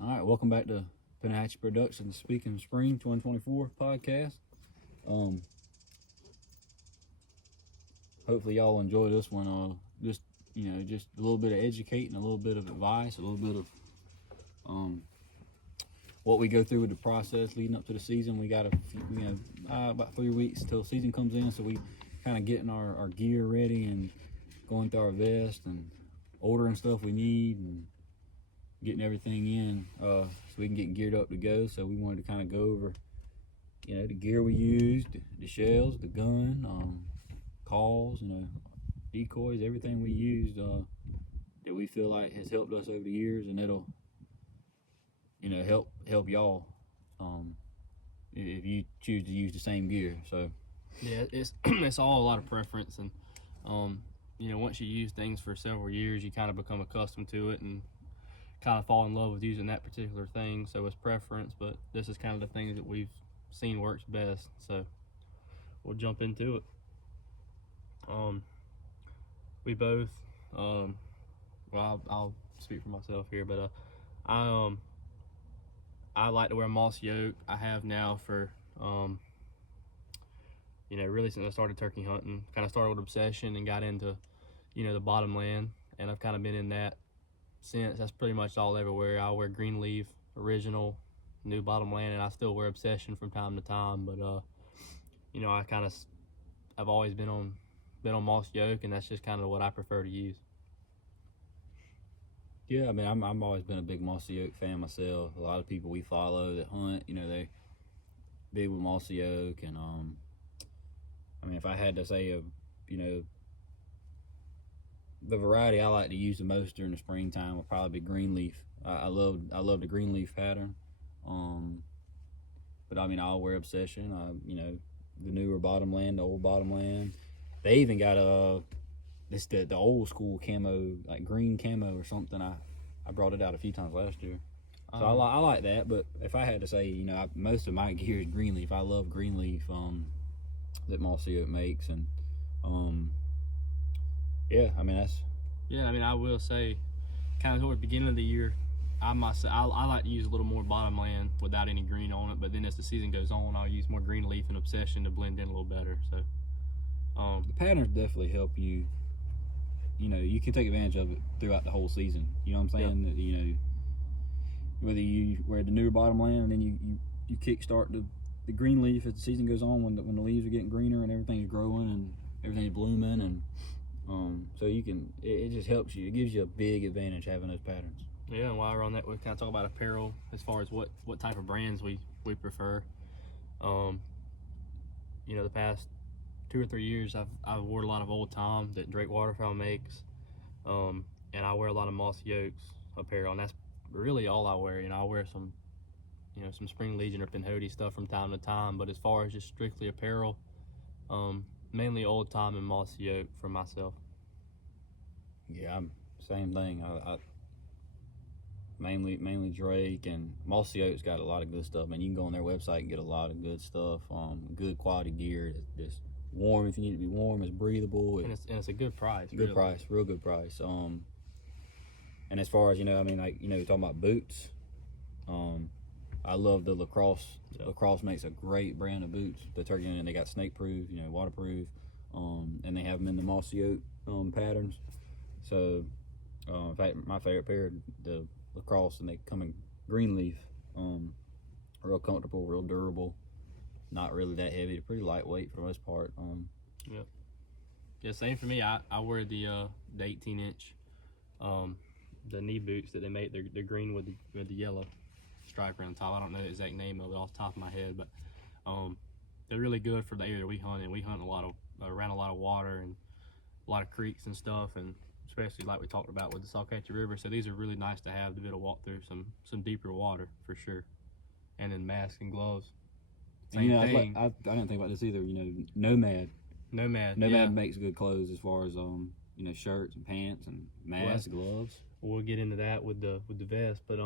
All right, welcome back to Penhatchie Productions Speakin Spring 2024 podcast. Hopefully y'all enjoy this one. Just a little bit of educating, a little bit of advice, a little bit of what we go through with the process leading up to the season. We got about 3 weeks till season comes in, so we kind of getting our gear ready and going through our vest and ordering stuff we need and getting everything in so we can get geared up to go. So we wanted to kind of go over the gear we used, the shells, the gun, calls, decoys, everything we used that we feel like has helped us over the years, and it'll help y'all if you choose to use the same gear. So yeah, it's all a lot of preference, and once you use things for several years, you kind of become accustomed to it and kind of fall in love with using that particular thing. So it's preference, but this is kind of the things that we've seen works best, so we'll jump into it. We both I'll speak for myself here, but I like to wear mossy oak. I have now for really since I started turkey hunting. Kind of started with obsession and got into the bottomland, and I've kind of been in that since. That's pretty much all I ever wear. I wear green leaf, original, new bottomland, and I still wear obsession from time to time. But I've always been on mossy oak, and that's just kind of what I prefer to use. yeah, I mean, I'm always been a big mossy oak fan myself. A lot of people we follow that hunt, they big with mossy oak, and I mean, if I had to say the variety I like to use the most during the springtime would probably be green leaf. I love the green leaf pattern. But I mean, I'll wear obsession. The newer bottomland, the old bottomland. They even got the old school camo, like green camo or something. I brought it out a few times last year. So I like that. But if I had to say, most of my gear is green leaf. I love green leaf that mossy oak makes, and I will say, kind of toward the beginning of the year, I like to use a little more bottomland without any green on it, but then as the season goes on, I'll use more green leaf and obsession to blend in a little better. So the patterns definitely help you. You can take advantage of it throughout the whole season. You know what I'm saying? Yep. Whether you wear the newer bottomland and then you kickstart the green leaf as the season goes on, when the leaves are getting greener and everything's growing and everything's blooming, and so it just helps you. It gives you a big advantage having those patterns. Yeah, and while we're on that, we kind of talk about apparel as far as what type of brands we prefer. The past 2 or 3 years, I've worn a lot of Old Tom that Drake Waterfowl makes, and I wear a lot of Mossy Oaks apparel, and that's really all I wear. I wear some Spring Legion or Pinhoti stuff from time to time, but as far as just strictly apparel, mainly Old Tom and Mossy Oak for myself. Yeah, I'm same thing. I mainly Drake, and Mossy Oak's got a lot of good stuff. Man, you can go on their website and get a lot of good stuff. Good quality gear. It's warm if you need to be warm. It's breathable. And it's a good price. Good price, real good price. And as far as talking about boots, I love the Lacrosse. Yep. Lacrosse makes a great brand of boots. The turkey, and they got snake proof, waterproof, and they have them in the Mossy Oak patterns. So, in fact, my favorite pair, the Lacrosse, and they come in green leaf. Real comfortable, real durable, not really that heavy. They're pretty lightweight for the most part. Yep. Yeah, same for me. I wear the 18-inch, the knee boots that they make. They're green with the yellow stripe around the top. I don't know the exact name of it off the top of my head, but they're really good for the area that we hunt in. We hunt around a lot of water and a lot of creeks and stuff, and especially like we talked about with the Salkatchie River. So these are really nice to have to be able to walk through some deeper water for sure. And then mask and gloves. Same thing. I didn't think about this either. Nomad makes good clothes as far as shirts and pants and masks, gloves. We'll get into that with the vest, but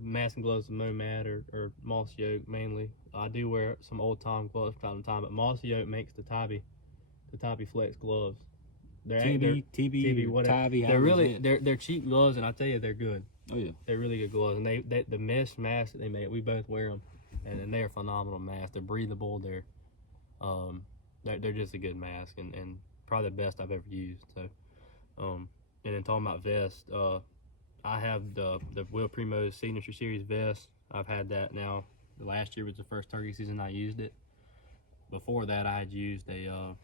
mask and gloves, Nomad or Mossy Oak mainly. I do wear some Old Tom gloves from time to time, but Mossy Oak makes the Tybee Flex gloves. TB, whatever. Tybee. They're cheap gloves, and I tell you, they're good. Oh yeah. They're really good gloves, and they the mesh masks that they make, we both wear them, and they're phenomenal masks. They're breathable. They're just a good mask, and probably the best I've ever used. So, and then talking about vests, I have the Will Primo's Signature Series vest. I've had that now. The last year was the first turkey season I used it. Before that, I had used a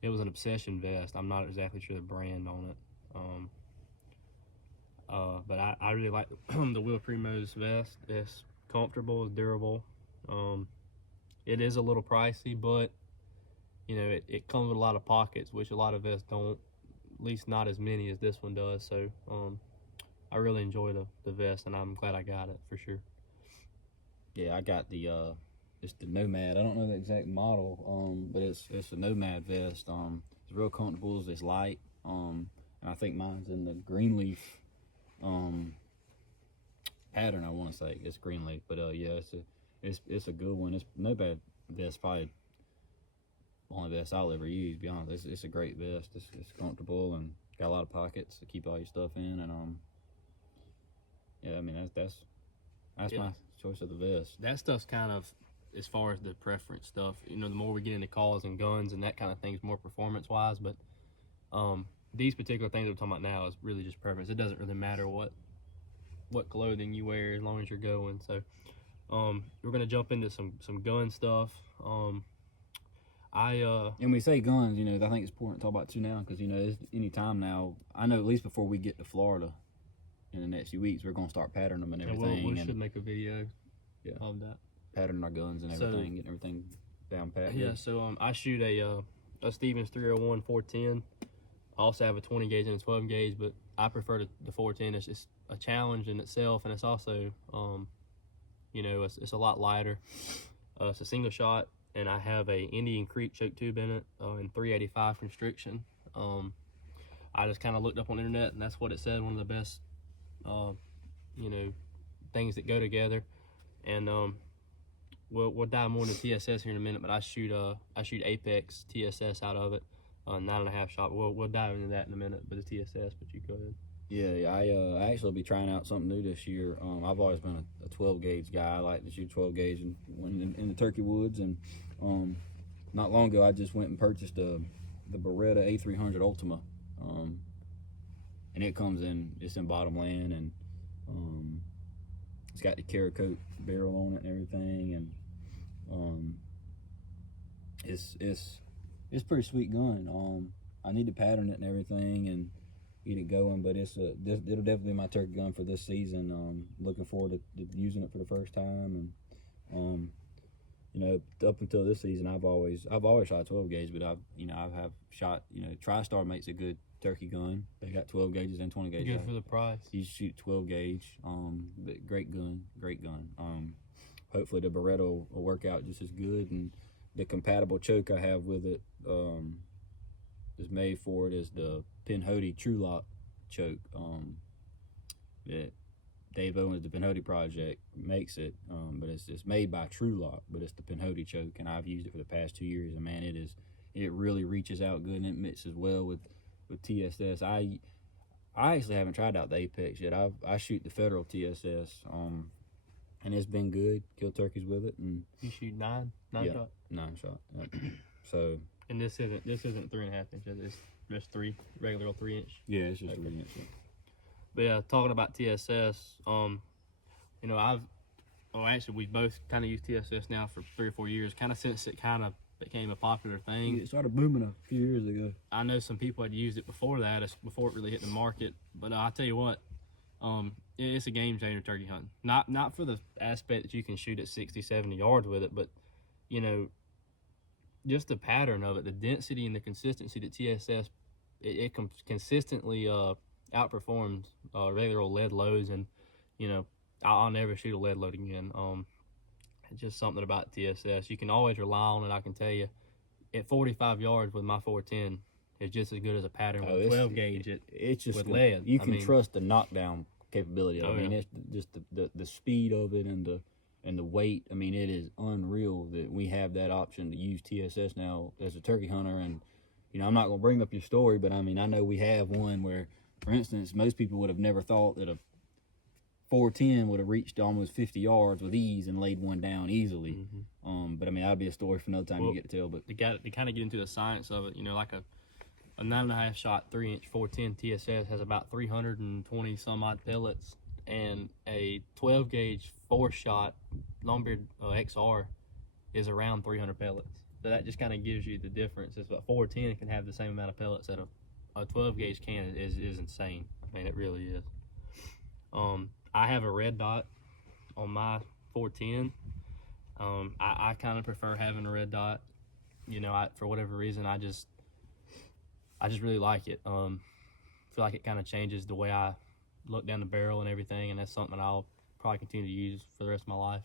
it was an Obsession vest. I'm not exactly sure the brand on it. But I really like the Will Primo's vest. It's comfortable, it's durable. It is a little pricey, but you know, it comes with a lot of pockets, which a lot of vests don't, at least not as many as this one does. So I really enjoy the vest, and I'm glad I got it for sure. Yeah, I got the it's the Nomad. I don't know the exact model, but it's a Nomad vest. It's real comfortable. It's light. And I think mine's in the greenleaf pattern. I want to say it's greenleaf, but yeah, it's a good one. It's Nomad vest, probably one of the best I'll ever use. To be honest, it's a great vest. It's comfortable and got a lot of pockets to keep all your stuff in, and yeah, I mean that's Yeah. my choice of the vest. That stuff's kind of, as far as the preference stuff, you know, the more we get into calls and guns and that kind of things, more performance wise. But these particular things we're talking about now is really just preference. It doesn't really matter what clothing you wear as long as you're going. So we're gonna jump into some gun stuff. And we say guns, you know, I think it's important to talk about too now, because you know, it's any time now. I know at least before we get to Florida in the next few weeks, we're gonna start patterning them and everything. We should make a video of that. Patterning our guns and everything, getting everything down pat. Yeah, so I shoot a Stevens 301 410. I also have a 20 gauge and a 12 gauge, but I prefer the 410. It's just a challenge in itself, and it's also, you know, it's a lot lighter. It's a single shot, and I have a Indian Creek choke tube in it, and 385 constriction. I just kind of looked up on the internet, and that's what it said. One of the best, you know, things that go together, and we'll dive more into TSS here in a minute. But I shoot Apex TSS out of it, 9.5 shot. We'll dive into that in a minute. But the TSS, but you go ahead. Yeah, I actually be trying out something new this year. I've always been a 12 gauge guy. I like to shoot 12 gauge in the turkey woods, and not long ago I just went and purchased the Beretta A300 Ultima, and it's in bottomland, and it's got the Cerakote barrel on it and everything, and it's pretty sweet gun. I need to pattern it and everything and get it going, but it'll definitely be my turkey gun for this season. Looking forward to using it for the first time, and you know, up until this season, I've always shot 12 gauge, but I've shot, you know, TriStar makes a good turkey gun. They got 12 gauges and 20 gauge. Good for the price. You shoot 12 gauge. But great gun. Hopefully the Beretta will work out just as good, and the compatible choke I have with it is made for it is the Pinhoti True Lock choke. That Dave Owens, the Pinhoti Project, makes it, but it's made by True Lock, but it's the Pinhoti choke, and I've used it for the past 2 years, and man, it really reaches out good, and it mixes well with TSS. I actually haven't tried out the Apex yet. I shoot the Federal TSS, and it's been good. Kill turkeys with it, and you shoot nine shot. 9 shot. So. And this isn't 3.5 inches. It's just regular old 3 inch. Yeah, it's just 3 inch. But yeah, talking about TSS, you know, actually we both kind of use TSS now for 3 or 4 years, kind of since it kind of became a popular thing. Yeah, it started booming a few years ago. I know some people had used it before that, before it really hit the market. But I'll tell you what, it's a game changer turkey hunting. Not for the aspect that you can shoot at 60, 70 yards with it, but you know, just the pattern of it, the density and the consistency that TSS, it consistently outperforms regular old lead loads, and you know, I'll never shoot a lead load again. It's just something about TSS. You can always rely on it. I can tell you, at 45 yards with my 410, it's just as good as a pattern with 12 gauge. It's just with lead. You can trust the knockdown capability of it. I mean, it's just the speed of it and the weight. I mean, it is unreal that we have that option to use TSS now as a turkey hunter. And you know, I'm not gonna bring up your story, but I mean, I know we have one where for instance, most people would have never thought that a 410 would have reached almost 50 yards with ease and laid one down easily. But I mean, that'd be a story for another time you get to tell. But they kind of get into the science of it. You know, like a 9.5 shot 3-inch 410 TSS has about 320 some odd pellets, and a 12 gauge 4 shot Longbeard XR is around 300 pellets. So that just kind of gives you the difference. It's about 410 can have the same amount of pellets that a 12 gauge can is insane. I mean, it really is. I have a red dot on my 410. I kind of prefer having a red dot. You know, for whatever reason, I just really like it. Feel like it kind of changes the way I look down the barrel and everything, and that's something I'll probably continue to use for the rest of my life.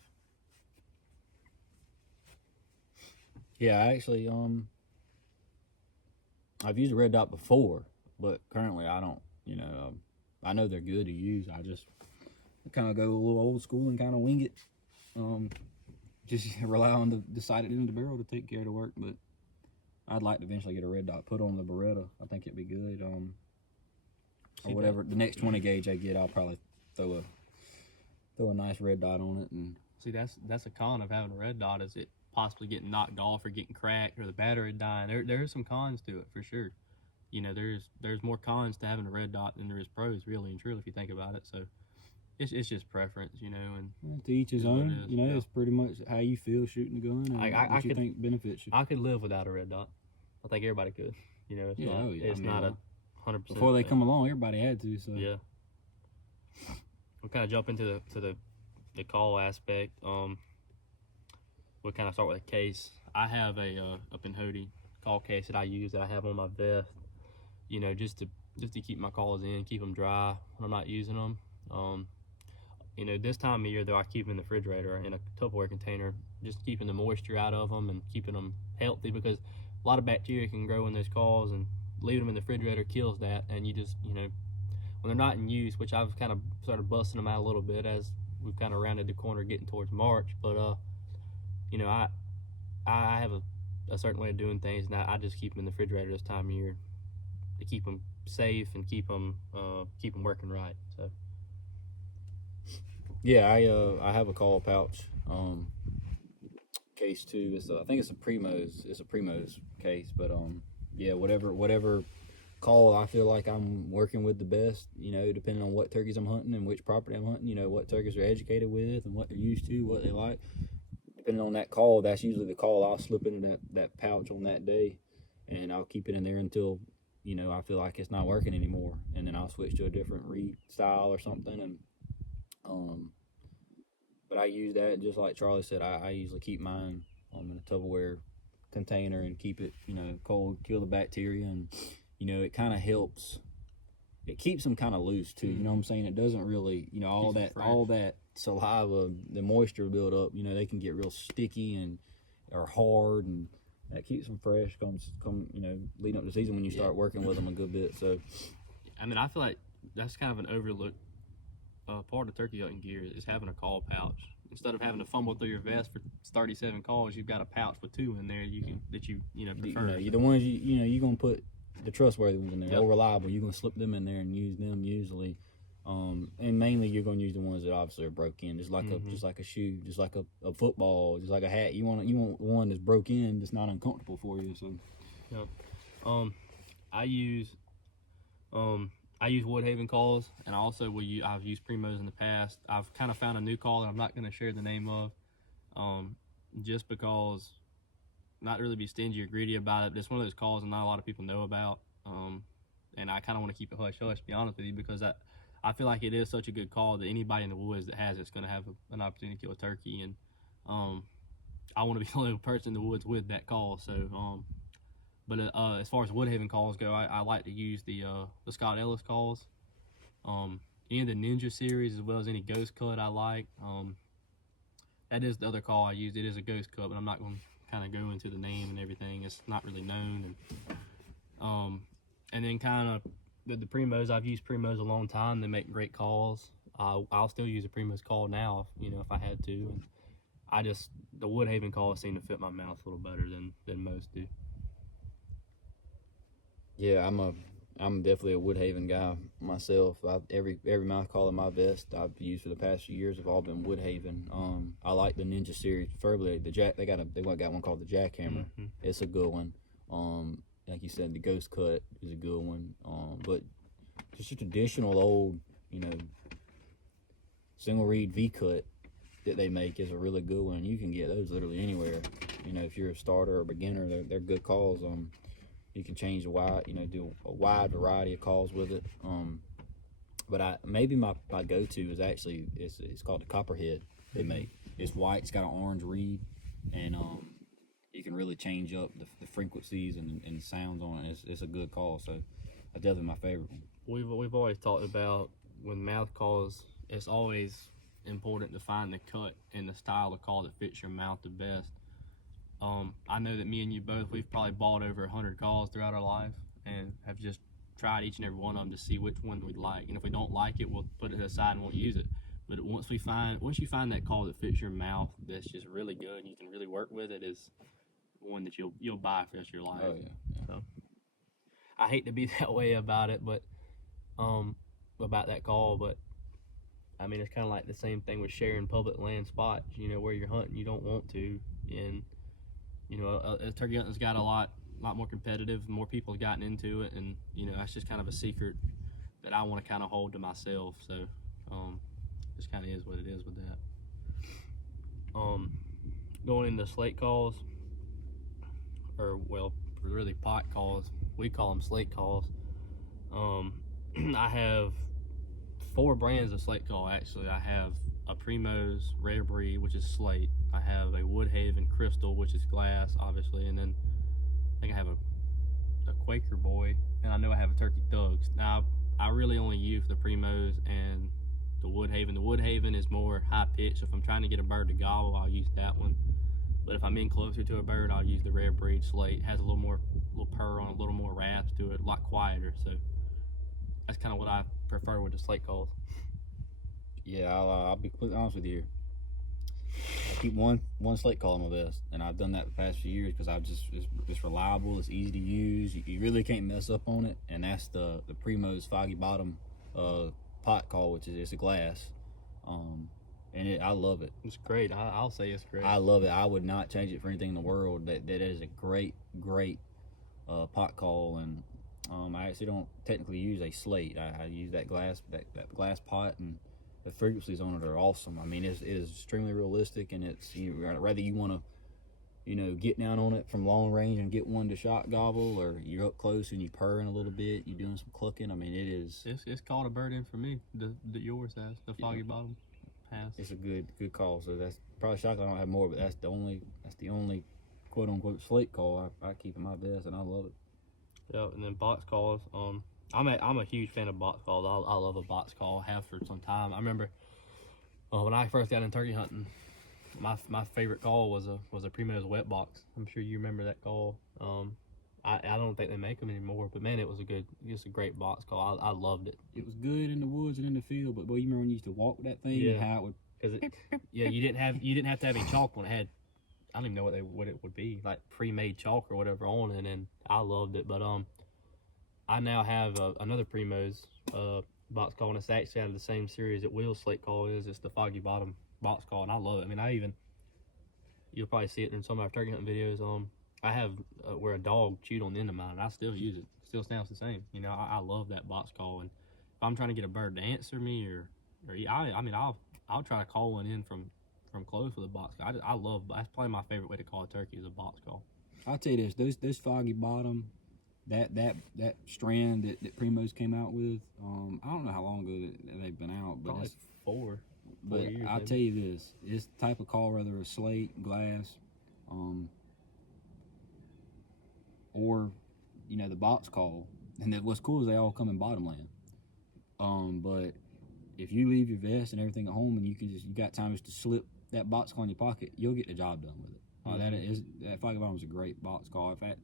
yeah, I actually I've used a red dot before, but currently I don't. You know, I know they're good to use. I just kind of go a little old school and kind of wing it. Just rely on the sight in the barrel to take care of the work. But I'd like to eventually get a red dot put on the Beretta. I think it'd be good. Or whatever the next 20 gauge I get, I'll probably throw a nice red dot on it. And see, that's a con of having a red dot, is it possibly getting knocked off or getting cracked or the battery dying. There's some cons to it for sure. You know, there's more cons to having a red dot than there is pros, really and truly, if you think about it. So it's just preference, you know. And to each his own. You know, it's pretty much how you feel shooting the gun and what you think benefits you. I could live without a red dot. I think everybody could. You know, it's not a 100%. Before they come along, everybody had to. So yeah. We'll kind of jump into the call aspect. We'll kind of start with a case. I have a Pinhoti call case that I use, that I have on my vest. You know, just to keep my calls in, keep them dry when I'm not using them. You know, this time of year though, I keep them in the refrigerator in a Tupperware container, just keeping the moisture out of them and keeping them healthy, because a lot of bacteria can grow in those calls, and leaving them in the refrigerator kills that. And you just, you know, when they're not in use, which I've kind of started busting them out a little bit as we've kind of rounded the corner getting towards March, but you know, I have a certain way of doing things, and I just keep them in the refrigerator this time of year to keep them safe and keep them working right. So yeah, I have a call pouch case too. I think it's a Primos case, but yeah, whatever call I feel like I'm working with the best, you know, depending on what turkeys I'm hunting and which property I'm hunting, you know, what turkeys are educated with and what they're used to, what they like. Depending on that call, that's usually the call I'll slip into that pouch on that day, and I'll keep it in there until, you know, I feel like it's not working anymore, and then I'll switch to a different reed style or something. And but I use that, just like Charlie said, I usually keep mine in a Tupperware container and keep it, you know, cold, kill the bacteria, and you know, it kind of helps. It keeps them kind of loose too. You know what I'm saying? It doesn't really, you know, all that saliva, the moisture build up. You know, they can get real sticky and or hard, and that keeps them fresh. Come, you know, leading up to the season when you start working with them a good bit. So, I mean, I feel like that's kind of an overlooked part of turkey hunting gear, is having a call pouch. Instead of having to fumble through your vest for 37 calls, you've got a pouch with 2 in there you prefer. The ones you're gonna put the trustworthy ones in there, or reliable. You're gonna slip them in there and use them usually, and mainly you're gonna use the ones that obviously are broke in, just like a shoe, just like a football, just like a hat. You want one that's broke in, that's not uncomfortable for you. So, yeah. I use Woodhaven calls, and I've used Primos in the past. I've kind of found a new call that I'm not going to share the name of, just because, not really be stingy or greedy about it, but it's one of those calls that not a lot of people know about, and I kind of want to keep it hush-hush, to be honest with you, because I feel like it is such a good call that anybody in the woods that has it's going to have an opportunity to kill a turkey, and I want to be the only person in the woods with that call. So, but as far as Woodhaven calls go, I like to use the Scott Ellis calls, any of the Ninja series, as well as any Ghost Cut I like. That is the other call I used. It is a Ghost Cut, but I'm not going to kind of go into the name and everything. It's not really known. And then kind of the Primos, I've used Primos a long time. They make great calls. I'll still use a Primos call now, if I had to. And the Woodhaven calls seem to fit my mouth a little better than most do. Yeah, I'm I'm definitely a Woodhaven guy myself. Every mouth call in my vest I've used for the past few years have all been Woodhaven. I like the Ninja series, preferably the Jack. They got one called the Jackhammer. Mm-hmm. It's a good one. Like you said, the Ghost Cut is a good one. But just a traditional old, single reed V cut that they make is a really good one. You can get those literally anywhere. If you're a starter or a beginner, they're good calls. You can change do a wide variety of calls with it. But maybe my go-to is actually it's called the Copperhead. They make it's white. It's got an orange reed, and you can really change up the frequencies and sounds on it. It's a good call. So that's definitely my favorite one. We've always talked about with mouth calls. It's always important to find the cut and the style of call that fits your mouth the best. I know that me and you both, we've probably bought over 100 calls throughout our life and have just tried each and every one of them to see which one we'd like. And if we don't like it, we'll put it aside and won't use it. But once you find that call that fits your mouth, that's just really good and you can really work with it, is one that you'll buy for the rest of your life. Oh yeah. So, I hate to be that way about it, but about that call, but I mean, it's kind of like the same thing with sharing public land spots. Where you're hunting, you don't want to, and turkey hunting's got a lot more competitive. More people have gotten into it, and that's just kind of a secret that I want to kind of hold to myself. So, just kind of is what it is with that. Going into slate calls, or really pot calls, we call them slate calls. I have 4 brands of slate call actually. I have a Primo's Rare Breed, which is slate. I have a Woodhaven Crystal, which is glass, obviously, and then I think I have a Quaker Boy, and I know I have a Turkey Thugs. Now, I really only use the Primos and the Woodhaven. The Woodhaven is more high pitch, so if I'm trying to get a bird to gobble, I'll use that one. But if I'm in closer to a bird, I'll use the Rare Breed slate. It has a little purr on it, a little more rasp to it, a lot quieter. So that's kind of what I prefer with the slate calls. Yeah, I'll be completely honest with you. I keep one slate call in my vest, and I've done that the past few years because it's reliable, it's easy to use, you really can't mess up on it, and that's the Primo's Foggy Bottom pot call, which is it's a glass, and I love it. It's great. I'll say it's great. I love it. I would not change it for anything in the world. That is a great pot call, and I actually don't technically use a slate. I use that glass pot, and the frequencies on it are awesome. I mean, it is extremely realistic, and it's whether you want to, get down on it from long range and get one to shot gobble, or you're up close and you purring a little bit, you're doing some clucking. I mean, it is. It's called a bird in for me. The yours has the Foggy Bottom has. It's a good call. So that's probably shocking I don't have more, but that's the only quote unquote slate call I keep in my vest, and I love it. Yeah, and then box calls. I'm a huge fan of box calls. I love a box call. I have for some time. I remember when I first got into turkey hunting, my favorite call was a Primo's wet box. I'm sure you remember that call. I don't think they make them anymore, but man, it was a great box call. I loved it. It was good in the woods and in the field, but boy, you remember when you used to walk that thing and how it would. You didn't have to have any chalk on it. Had, I don't even know what it would be, like pre-made chalk or whatever on it, and I loved it. But I now have another Primo's box call, and it's actually out of the same series that Will's slate call is. It's the Foggy Bottom box call, and I love it. I mean, you'll probably see it in some of our turkey hunting videos. I have where a dog chewed on the end of mine, and I still use it. It still sounds the same. I love that box call, and if I'm trying to get a bird to answer me, I'll try to call one in from close with a box call. That's probably my favorite way to call a turkey is a box call. I'll tell you this, those Foggy Bottom, that strand that Primo's came out with, I don't know how long ago that they've been out, but probably four years, I'll tell you this, it's the type of call, whether it's slate, glass, or the box call, and what's cool is they all come in bottomland. But if you leave your vest and everything at home, and you got time just to slip that box call in your pocket, you'll get the job done with it. That Foggy Bottom is a great box call. In fact,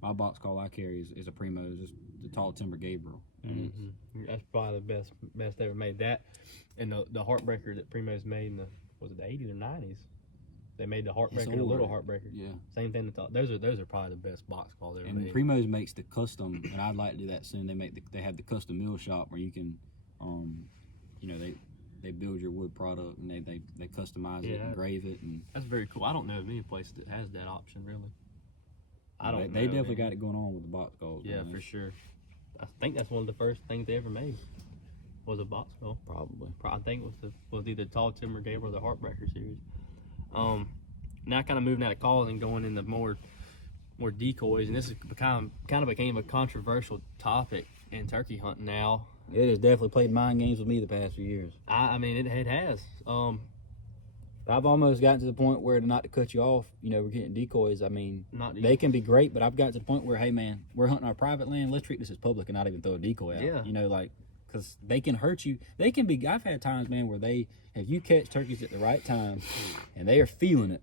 my box call I carry is a Primo's, just the Tall Timber Gabriel. Mm-hmm. That's probably the best ever made. That and the Heartbreaker that Primo's made in the 80s or 90s. They made the Heartbreaker and the older. Little Heartbreaker. Yeah. Same thing. Those are probably the best box calls ever And made. Primo's makes the custom, and I'd like to do that soon. They have the custom mill shop where you can, they build your wood product and they customize it, engrave it, and that's very cool. I don't know of any place that has that option really. They definitely got it going on with the box calls. Yeah, man. for sure. I think that's one of the first things they ever made was a box call. Probably. I think it was either Tall Timber Gable or the Heartbreaker series. Now kind of moving out of calls and going into more decoys, and this is kind of became a controversial topic in turkey hunting now. It has definitely played mind games with me the past few years. I mean, it has. I've almost gotten to the point where, not to cut you off, we're getting decoys. I mean, they can be great, but I've got to the point where, hey man, we're hunting our private land. Let's treat this as public and not even throw a decoy out. Yeah. Because they can hurt you. They can be. I've had times, man, where if you catch turkeys at the right time, and they are feeling it,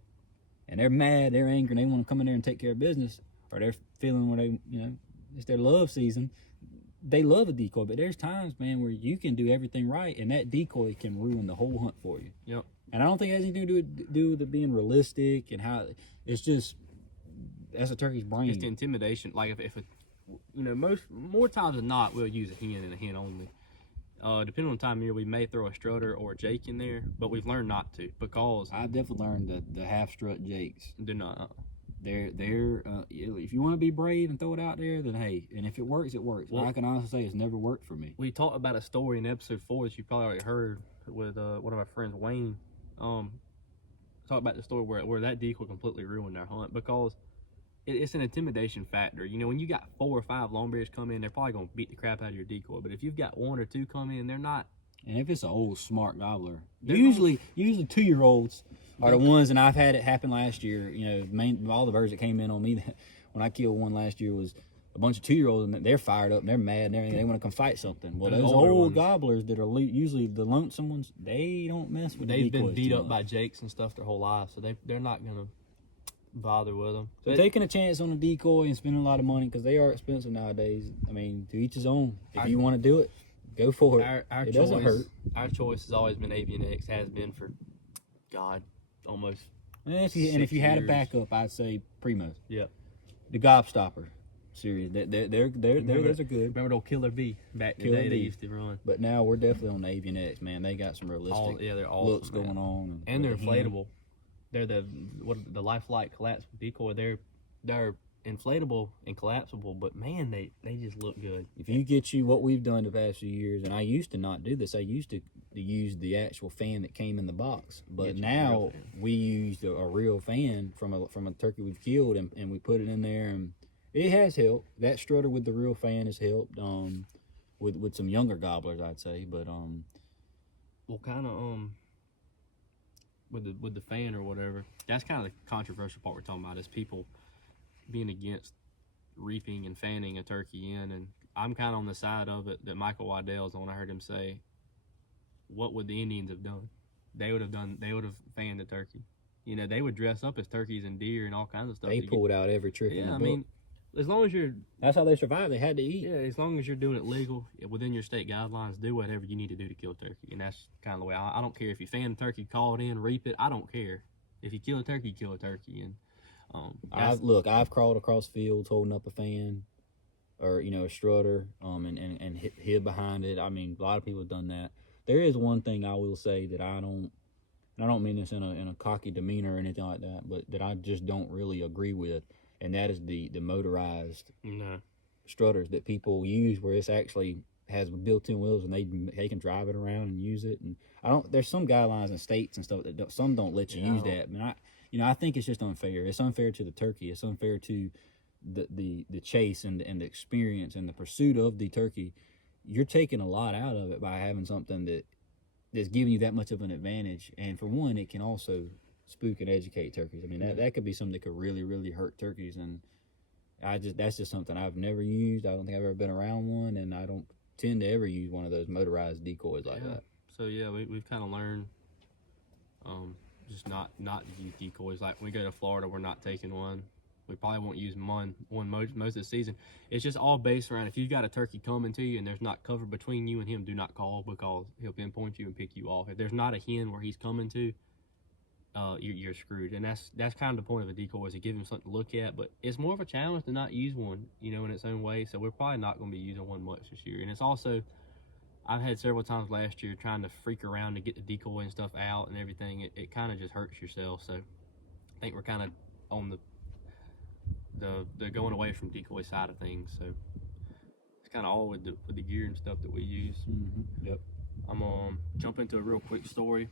and they're mad, they're angry, and they want to come in there and take care of business, or they're feeling where they, it's their love season. They love a decoy, but there's times, man, where you can do everything right, and that decoy can ruin the whole hunt for you. Yep. And I don't think it has anything to do with it being realistic and how it's just that's a turkey's brain. It's the intimidation. Like if more times than not, we'll use a hen and a hen only. Depending on the time of year, we may throw a strutter or a jake in there, but we've learned not to because I definitely learned that the half strut jakes. Do not. They're if you want to be brave and throw it out there, then hey, and if it works, it works. Well, I can honestly say it's never worked for me. We talked about a story in episode 4 that you probably already heard with one of our friends, Wayne. Talk about the story where that decoy completely ruined our hunt because it's an intimidation factor. When you got 4 or 5 Longbeards come in, they're probably gonna beat the crap out of your decoy. But if you've got 1 or 2 come in, they're not. And if it's an old smart gobbler, usually 2-year-olds are the ones, and I've had it happen last year. All the birds that came in on me when I killed one last year was a bunch of 2-year-olds, and they're fired up and they're mad and everything. They want to come fight something. Well, those old gobblers that are usually the lonesome ones, they don't mess with. They've been beat up by jakes and stuff their whole life, so they're not gonna bother with them. So taking a chance on a decoy and spending a lot of money, because they are expensive nowadays. I mean, to each his own. If you want to do it, go for it. It doesn't hurt. Our choice has always been Avian X. Has been for almost. And if you had a backup, I'd say Primos. Yeah. The Gobstopper series, they're those are good. Remember the old Killer B back in the day they used to run. But now we're definitely on the Avian X, man. They got some realistic they're awesome, looks going on, and they're inflatable. They're the lifelike collapsible decoy. They're inflatable and collapsible, but man, they just look good. If you get what we've done the past few years, and I used to not do this. I used to use the actual fan that came in the box, but now we used a real fan from a turkey we've killed, and we put it in there, and it has helped. That strutter with the real fan has helped. With some younger gobblers, I'd say, but with the fan or whatever, that's kind of the controversial part we're talking about is people being against reaping and fanning a turkey in, and I'm kind of on the side of it that Michael Waddell's on. I heard him say, what would the Indians have done? They would have fanned the turkey. They would dress up as turkeys and deer and all kinds of stuff. They pulled out every trick in the book. mean, as long as that's how they survived. They had to eat. Yeah, as long as you're doing it legal within your state guidelines, do whatever you need to do to kill turkey, and that's kind of the way. I don't care if you fan the turkey, call it in, reap it. I don't care. If you kill a turkey, kill a turkey. And I've crawled across fields holding up a fan, or a strutter, and hid behind it. I mean, a lot of people have done that. There is one thing I will say that I don't mean this in a cocky demeanor or anything like that, but that I just don't really agree with. And that is the motorized strutters that people use, where it's actually has built-in wheels and they can drive it around and use it. And there's some guidelines in states and stuff that some don't let you use that. And I think it's just unfair. It's unfair to the turkey. It's unfair to the chase and the experience and the pursuit of the turkey. You're taking a lot out of it by having something that's giving you that much of an advantage. And for one, it can also spook and educate turkeys. I mean, that could be something that could really, really hurt turkeys, and that's just something I've never used. I don't think I've ever been around one, and I don't tend to ever use one of those motorized decoys like that. So we've kind of learned just not to use decoys. Like when we go to Florida, we're not taking one. We probably won't use one most of the season. It's just all based around if you've got a turkey coming to you and there's not cover between you and him, do not call, because he'll pinpoint you and pick you off. If there's not a hen where he's coming to, you're screwed. And that's kind of the point of a decoy, is to give him something to look at. But it's more of a challenge to not use one, you know, in its own way. So we're probably not going to be using one much this year. And it's also, I've had several times last year trying to freak around to get the decoy and stuff out and everything. It kind of just hurts yourself. So I think we're kind of on the going away from decoy side of things. So it's kind of all with the gear and stuff that we use. Yep. I'm gonna jump into a real quick story.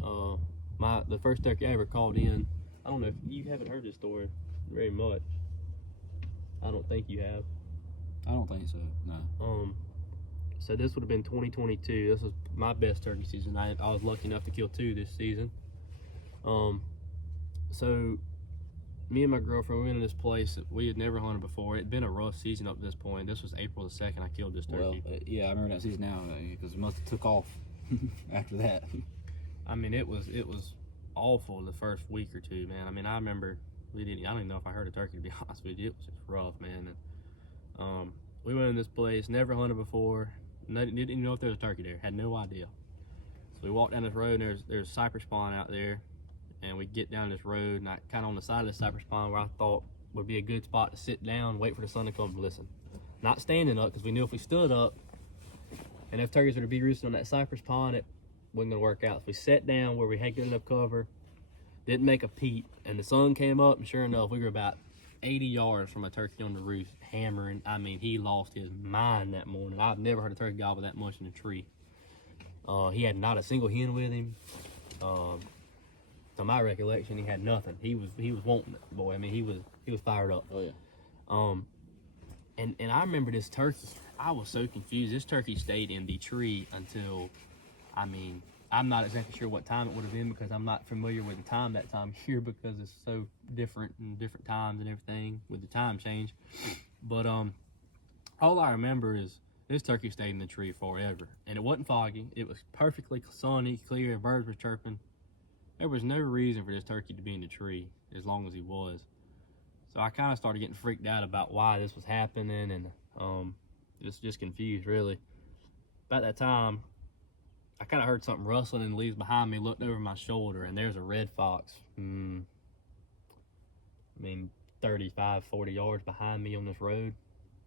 The first turkey I ever called in, I don't know if you haven't heard this story very much. I don't think you have. I don't think so, no. So this would have been 2022. This was my best turkey season. I was lucky enough to kill 2 this season. So me and my girlfriend, we went in this place that we had never hunted before. It'd been a rough season up to this point. This was April the 2nd. I killed this turkey. Well, yeah, I remember that season now, because it must have took off after that. I mean, it was awful the first week or 2, man. I mean, I remember I don't even know if I heard a turkey, to be honest with you. It was just rough, man. And, we went in this place, never hunted before, didn't even know if there was a turkey there, had no idea. So we walked down this road, and there's cypress pine out there, and we get down this road, and I kind of on the side of the cypress pine where I thought would be a good spot to sit down, wait for the sun to come and listen. Not standing up, because we knew if we stood up, and if turkeys were to be roosting on that cypress pine, it wasn't gonna work out. So we sat down where we had good enough cover, didn't make a peep, and the sun came up, and sure enough, we were about 80 yards from a turkey on the roof, hammering. I mean, he lost his mind that morning. I've never heard a turkey gobble that much in a tree. He had not a single hen with him. To my recollection, he had nothing. He was wanting it, boy. I mean, he was fired up. Oh yeah. And I remember this turkey. I was so confused. This turkey stayed in the tree until, I mean, I'm not exactly sure what time it would have been, because I'm not familiar with the time that time here, because it's so different and different times and everything with the time change. But all I remember is this turkey stayed in the tree forever, and it wasn't foggy. It was perfectly sunny, clear, birds were chirping. There was no reason for this turkey to be in the tree as long as he was. So I kind of started getting freaked out about why this was happening, and just confused, really. About that time, I kind of heard something rustling in the leaves behind me, looked over my shoulder, and there's a red fox. I mean, 35, 40 yards behind me on this road,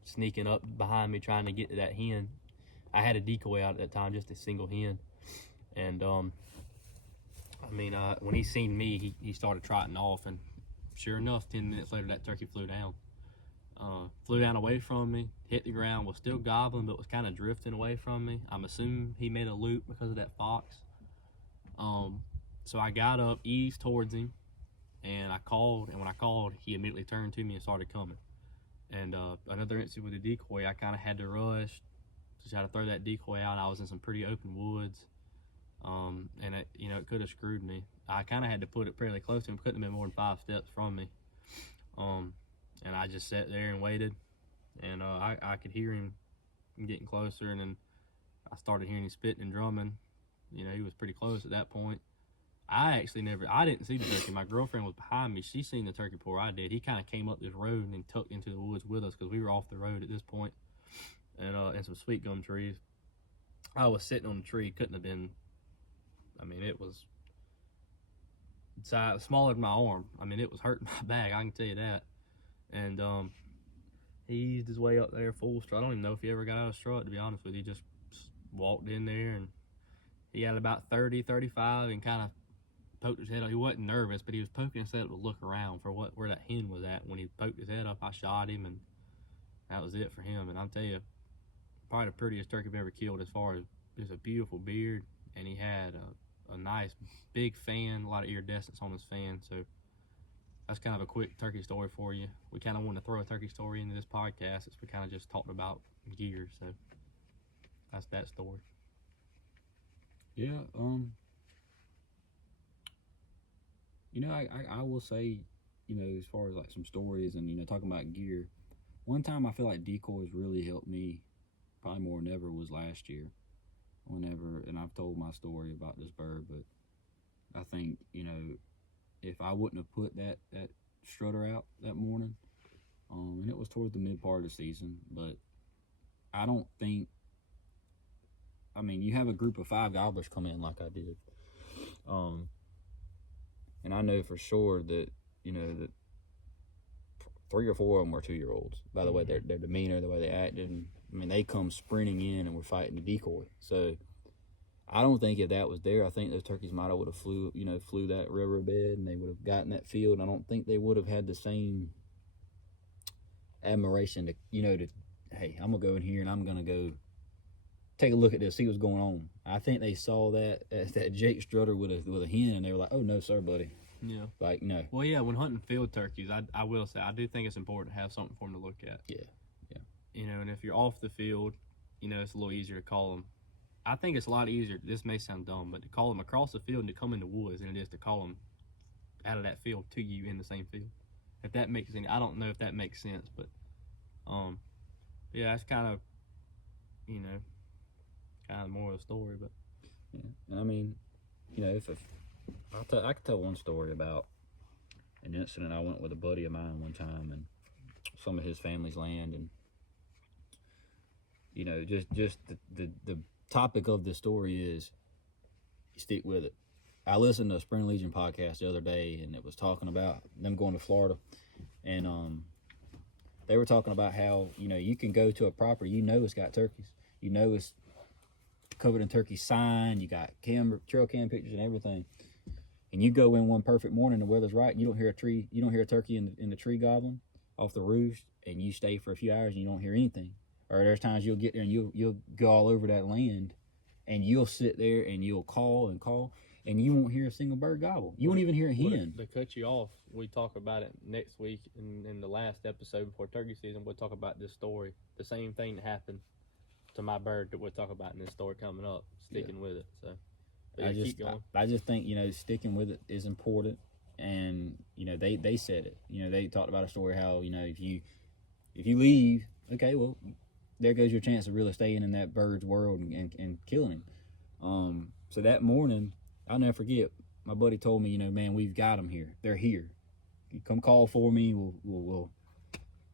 sneaking up behind me, trying to get to that hen. I had a decoy out at that time, just a single hen. And, I mean, when he seen me, he started trotting off, and sure enough, 10 minutes later, that turkey flew down. Flew down away from me, hit the ground, was still gobbling, but was kind of drifting away from me. I'm assuming he made a loop because of that fox. So I got up, eased towards him, and I called, and when I called, he immediately turned to me and started coming. And another incident with the decoy, I kind of had to rush to try to throw that decoy out. I was in some pretty open woods, and it could have screwed me. I kind of had to put it fairly close to him, couldn't have been more than 5 steps from me. And I just sat there and waited, and I could hear him getting closer, and then I started hearing him spitting and drumming. You know, he was pretty close at that point. I didn't see the turkey. My girlfriend was behind me. She seen the turkey before I did. He kind of came up this road and then tucked into the woods with us, because we were off the road at this point, and some sweet gum trees. I was sitting on the tree. Couldn't have been, I mean, it was smaller than my arm. I mean, it was hurting my back, I can tell you that. And he eased his way up there full strut. I don't even know if he ever got out of strut, to be honest with you. He just walked in there, and he had about 30, 35, and kind of poked his head up. He wasn't nervous, but he was poking his head up to look around for where that hen was at. When he poked his head up, I shot him, and that was it for him. And I'll tell you, probably the prettiest turkey I've ever killed, as far as just a beautiful beard, and he had a nice big fan, a lot of iridescence on his fan. So that's kind of a quick turkey story for you. We kind of wanted to throw a turkey story into this podcast, since we kind of just talked about gear. So that's that story. Yeah, I will say, as far as like some stories and, talking about gear, one time I feel like decoys really helped me, probably more than ever, was last year. And I've told my story about this bird, but I think, if I wouldn't have put that strutter out that morning, and it was towards the mid part of the season, but I don't think, you have a group of 5 gobblers come in like I did. and I know for sure that, you know, that 3 or 4 of them were 2-year-olds. By the way, their demeanor, the way they acted, and, I mean, they come sprinting in and were fighting the decoy. So I don't think if that was there, I think those turkeys might have would have flew that railroad bed, and they would have gotten that field. I don't think they would have had the same admiration to, you know, to, hey, I'm gonna go in here and I'm gonna go take a look at this, see what's going on. I think they saw that Jake Strutter with a hen, and they were like, oh no, sir, buddy. Yeah. Like, no. Well, yeah, when hunting field turkeys, I will say I do think it's important to have something for them to look at. Yeah. You know, and if you're off the field, you know, it's a little easier to call them. I think it's a lot easier, this may sound dumb, but to call them across the field and to come in the woods than it is to call them out of that field to you in the same field. If that makes any, I don't know if that makes sense, but yeah, that's kind of, you know, kind of more of the story. But yeah, and I mean, you know, I could tell one story about an incident. I went with a buddy of mine one time, and some of his family's land, and you know, just the topic of the story is you stick with it. I listened to a Spring Legion podcast the other day, and it was talking about them going to Florida, and they were talking about how, you know, you can go to a property, you know, it's got turkeys, you know, it's covered in turkey sign, you got trail cam pictures and everything, and you go in one perfect morning, the weather's right, you don't hear a turkey in the tree gobbling off the roost, and you stay for a few hours and you don't hear anything. Or there's times you'll get there and you'll go all over that land, and you'll sit there and you'll call, and you won't hear a single bird gobble. You won't even hear a hen. To cut you off, we talk about it next week in the last episode before turkey season. We'll talk about this story, the same thing that happened to my bird that we'll talk about in this story coming up. Sticking with it. So yeah, keep going. I just think, you know, sticking with it is important, and you know, they said it. You know, they talked about a story how, you know, if you leave, okay, well, there goes your chance of really staying in that bird's world and killing him. So that morning, I'll never forget, my buddy told me, you know, man, we've got them here. They're here. You come call for me. We'll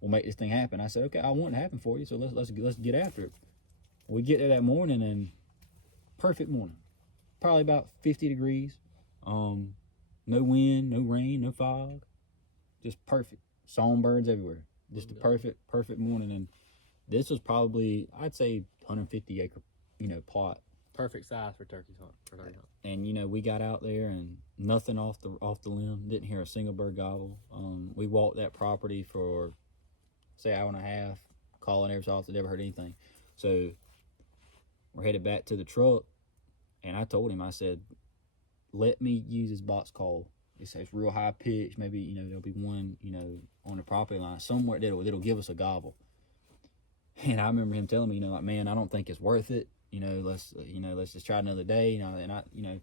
make this thing happen. I said, okay, I want it to happen for you. So let's get after it. We get there that morning, and perfect morning, probably about 50 degrees. No wind, no rain, no fog, just perfect. Songbirds everywhere. Just a perfect morning. And this was probably, I'd say, 150 acre, you know, plot. Perfect size for turkey hunt. And you know, we got out there and nothing off the limb. Didn't hear a single bird gobble. We walked that property for, say, hour and a half, calling every so often, never heard anything. So we're headed back to the truck, and I told him, I said, let me use this box call. It's real high pitch. Maybe, you know, there'll be one, you know, on the property line somewhere that'll give us a gobble. And I remember him telling me, you know, like, man, I don't think it's worth it. You know, let's just try another day. You know, and you know,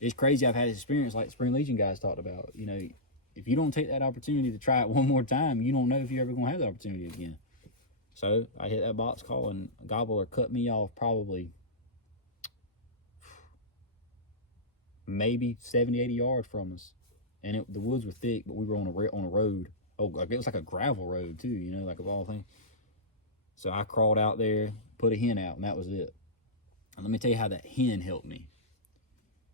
it's crazy. I've had this experience like the Spring Legion guys talked about. You know, if you don't take that opportunity to try it one more time, you don't know if you're ever gonna have the opportunity again. So I hit that box call, and a gobbler cut me off probably maybe 70, 80 yards from us, and the woods were thick, but we were on a road. Oh, it was like a gravel road too. You know, like of all things. So I crawled out there, put a hen out, and that was it. And let me tell you how that hen helped me.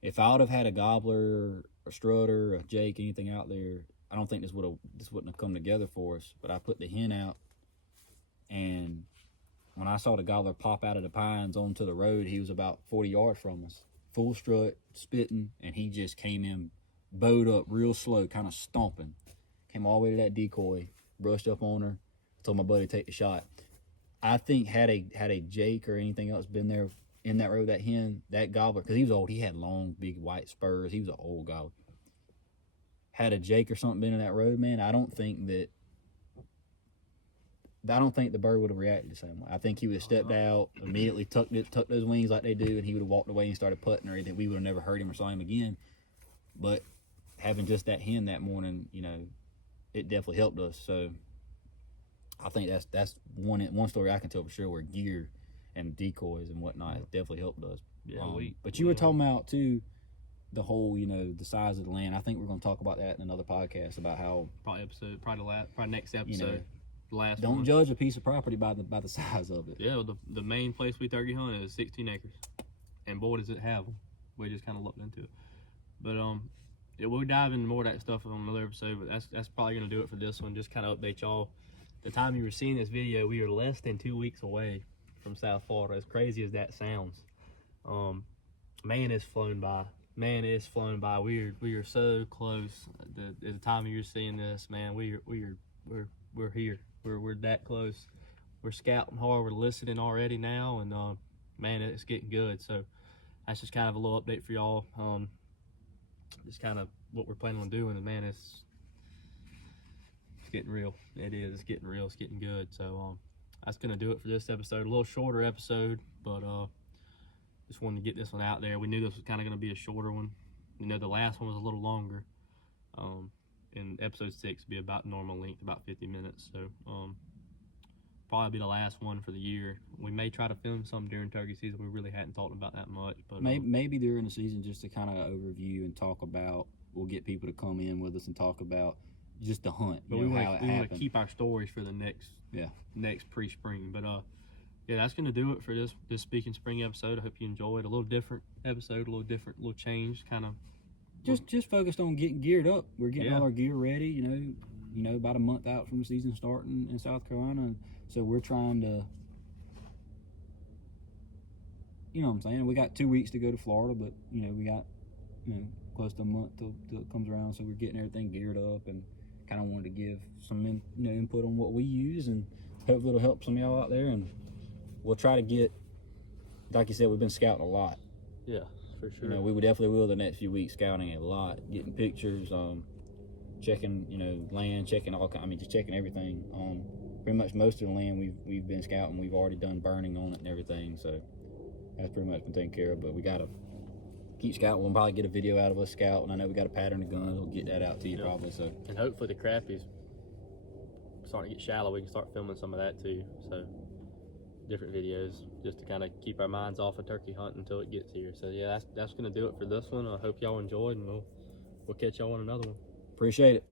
If I would have had a gobbler, a strutter, a jake, anything out there, I don't think this wouldn't have come together for us. But I put the hen out, and when I saw the gobbler pop out of the pines onto the road, he was about 40 yards from us, full strut, spitting, and he just came in, bowed up real slow, kind of stomping. Came all the way to that decoy, brushed up on her, told my buddy to take the shot. I think had a jake or anything else been there in that road, that hen, that gobbler, because he was old, he had long, big white spurs. He was an old gobbler. Had a jake or something been in that road, man, I don't think the bird would have reacted the same way. I think he would have stepped out, immediately tucked those wings like they do, and he would have walked away and started putting, or anything. We would have never heard him or saw him again. But having just that hen that morning, you know, it definitely helped us. So I think that's one story I can tell for sure, where gear and decoys and whatnot definitely helped us. Yeah, but you were talking about too, the whole, you know, the size of the land. I think we're going to talk about that in another podcast, about how probably next episode. You know, the last don't one. judge a piece of property by the size of it. Yeah, the main place we turkey hunt is 16 acres, and boy does it have them. We just kind of looked into it, but we'll dive into more of that stuff on another episode, but that's probably gonna do it for this one. Just kind of update y'all. The time you were seeing this video, we are less than 2 weeks away from South Florida. As crazy as that sounds, man, it's flown by. Man, it's flown by. We are so close. The time you're seeing this, man, we're here. We're that close. We're scouting hard. We're listening already now, and man, it's getting good. So that's just kind of a little update for y'all. Just kind of what we're planning on doing, and man, it's getting real. It is. It's getting real. It's getting good. So that's gonna do it for this episode. A little shorter episode, but just wanted to get this one out there. We knew this was kind of gonna be a shorter one. You know, the last one was a little longer. And episode 6 will be about normal length, about 50 minutes. So probably be the last one for the year. We may try to film some during turkey season. We really hadn't talked about that much, but maybe during the season, just to kind of overview and talk about. We'll get people to come in with us and talk about just the hunt. But we want to keep our stories for the next pre-spring. But yeah, that's gonna do it for this Speakin Spring episode. I hope you enjoyed. A little different episode, a little different, little change, kind of. Just focused on getting geared up. We're getting all our gear ready. You know, about a month out from the season starting in South Carolina, and so we're trying to. You know what I'm saying? We got 2 weeks to go to Florida, but we got close to a month till it comes around. So we're getting everything geared up, and kind of wanted to give some input on what we use, and hopefully it'll help some of y'all out there. And we'll try to get, like you said, we've been scouting a lot. Yeah, for sure. We definitely will the next few weeks, scouting a lot, getting pictures, checking land, checking just checking everything. Pretty much most of the land we've been scouting. We've already done burning on it and everything, so that's pretty much been taken care of. But we gotta keep scouting. We'll probably get a video out of us scouting. I know we got a pattern of guns. We'll get that out to you probably. So, and hopefully the crappies starting to get shallow. We can start filming some of that too. So different videos, just to kind of keep our minds off of turkey hunting until it gets here. So yeah, that's gonna do it for this one. I hope y'all enjoyed, and we'll catch y'all on another one. Appreciate it.